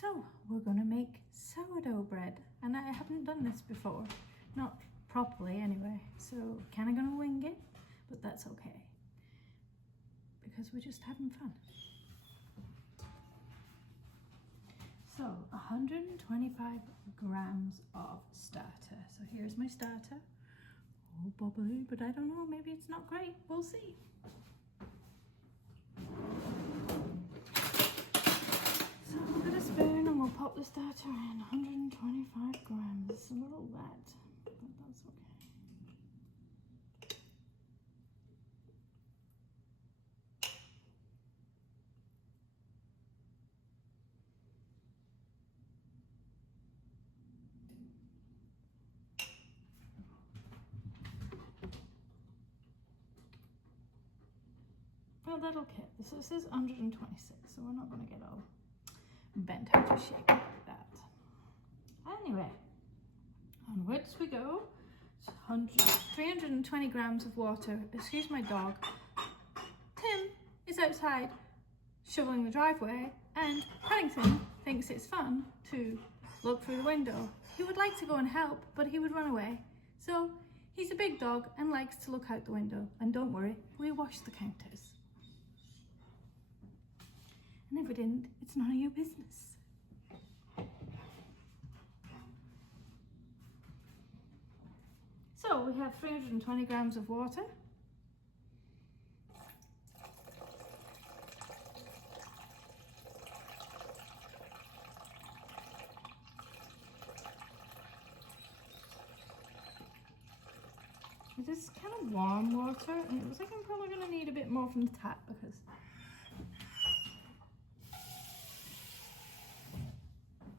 So we're gonna make sourdough bread, and I haven't done this before, not properly anyway, so kind of gonna wing it, but that's okay because we're just having fun. So 125 grams of starter. So here's my starter. Oh, bubbly, but I don't know, maybe it's not great, we'll see. So we'll get a spoon and we'll pop the starter in. 125 grams. It's a little wet, but that's okay. Well, that'll get. So it says 126, so we're not going to get all bent out of shape like that. Anyway, onwards we go. 320 grams of water. Excuse my dog. Tim is outside shoveling the driveway, and Paddington thinks it's fun to look through the window. He would like to go and help, but he would run away. So he's a big dog and likes to look out the window. And don't worry, we wash the counters. And if we didn't, it's none of your business. So we have 320 grams of water. This is kind of warm water, and it looks like I'm probably going to need a bit more from the tap because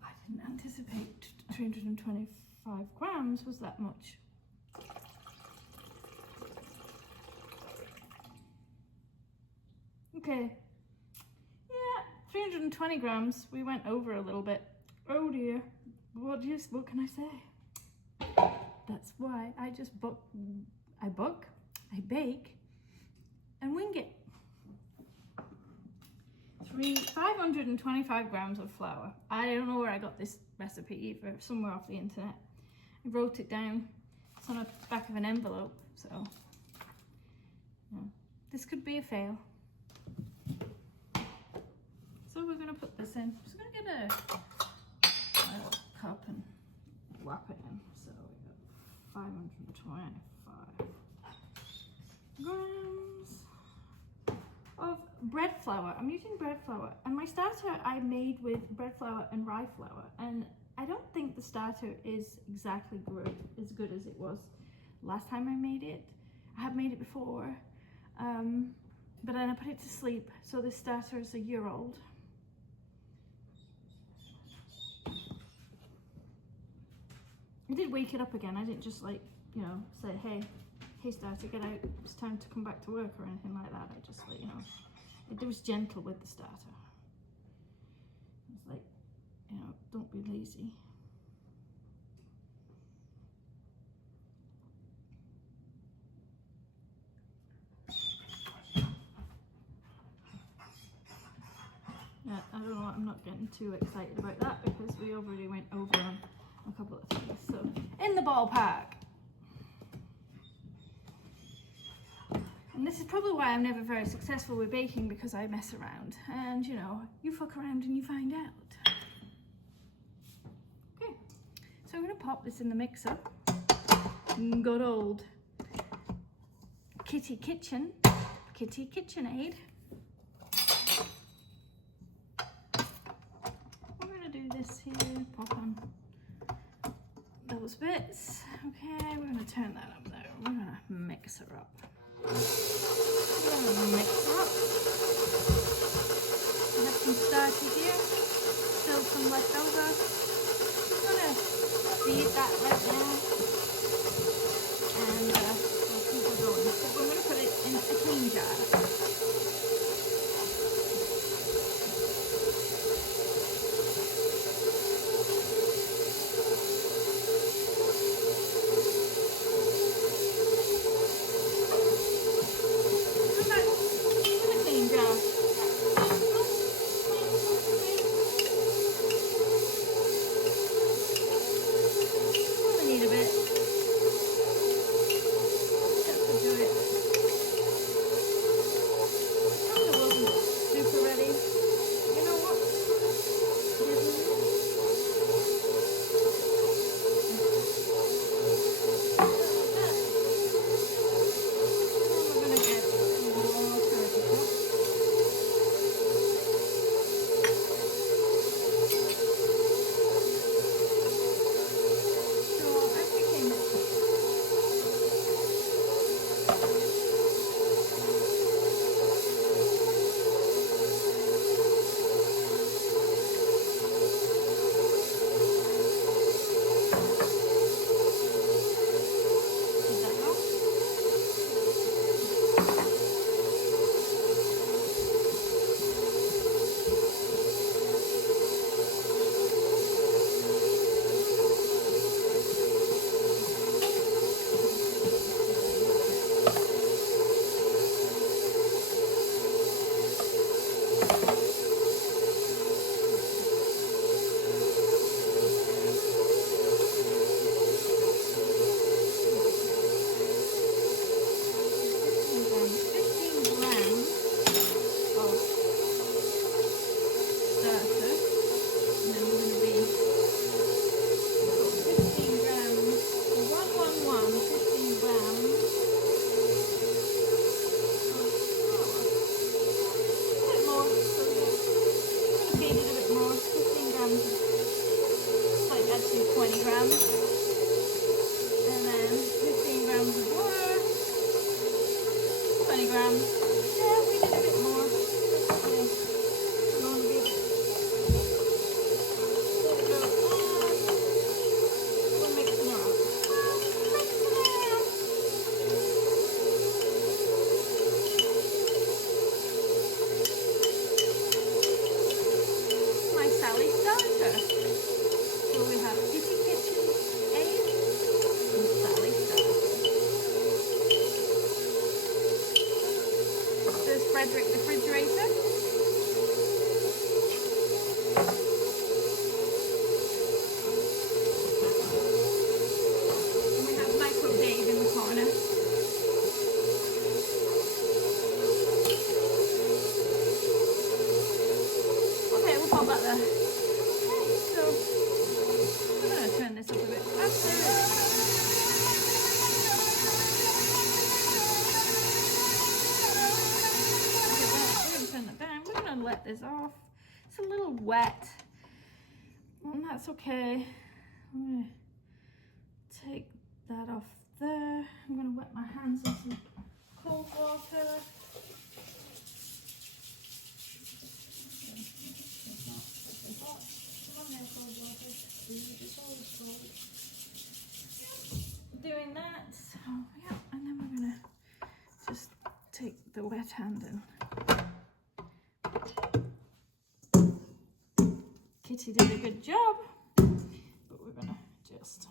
I didn't anticipate 325 grams was that much. Okay, yeah, 320 grams. We went over a little bit. Oh dear, what can I say? That's why I just I bake, and wing it. 525 grams of flour. I don't know where I got this recipe either, somewhere off the internet. I wrote it down. It's on the back of an envelope, so this could be a fail. So we're gonna put this in. I'm just gonna get a cup and wrap it in. So we got 525 grams of bread flour. I'm using bread flour, and my starter I made with bread flour and rye flour, and I don't think the starter is exactly as good as it was last time I made it. I have made it before, but then I put it to sleep, so this starter is a year old. I did wake it up again. I didn't just like, you know, say, hey starter, get out, it's time to come back to work or anything like that. I just like, you know, it was gentle with the starter. It's like, you know, don't be lazy. Yeah, I don't know, I'm not getting too excited about that because we already went over on a couple of things. So, in the ballpark. And this is probably why I'm never very successful with baking, because I mess around. And, you know, you fuck around and you find out. Okay, so I'm going to pop this in the mixer. Good old Kitty KitchenAid. We're going to do this here, pop on those bits. Okay, we're going to turn that up there. We're going to mix her up. Mix her up. I have some starter here, still some left over. I'm going to feed that right now, and we'll keep it going. So we're going to put it in a clean jar. grams, and then 15 grams of water, 20 grams. Yeah, we did a bit more. Okay. We're going to be we're mixing her up. Mixing her up. My Sally starter. So we have Kitty Kitchen egg and Sally starter. There's Frederick the refrigerator. And we have Michael Dave in the corner. Okay, we'll pop that there. Okay, so I'm going to turn this up a bit faster. We're going to turn that down. We're going to let this off. It's a little wet. And that's okay. I'm going to take that off there. I'm going to wet my hands in some cold water. Doing that, so yeah, and then we're gonna just take the wet hand and Kitty did a good job, but we're gonna just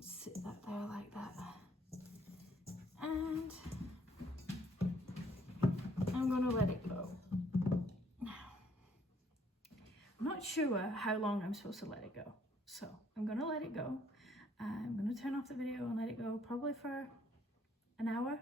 sit that there like that, and I'm gonna let it go. I'm not sure how long I'm supposed to let it go, so I'm gonna let it go. I'm gonna turn off the video and let it go probably for an hour.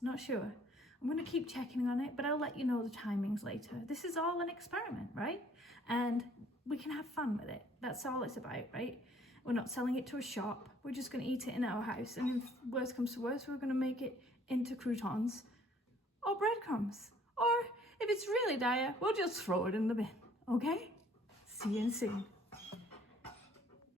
Not sure. I'm gonna keep checking on it, but I'll let you know the timings later. This is all an experiment, right? And we can have fun with it. That's all it's about, right? We're not selling it to a shop. We're just gonna eat it in our house, and if worst comes to worst, we're gonna make it into croutons or breadcrumbs. Or if it's really dire, we'll just throw it in the bin. Okay? See you soon.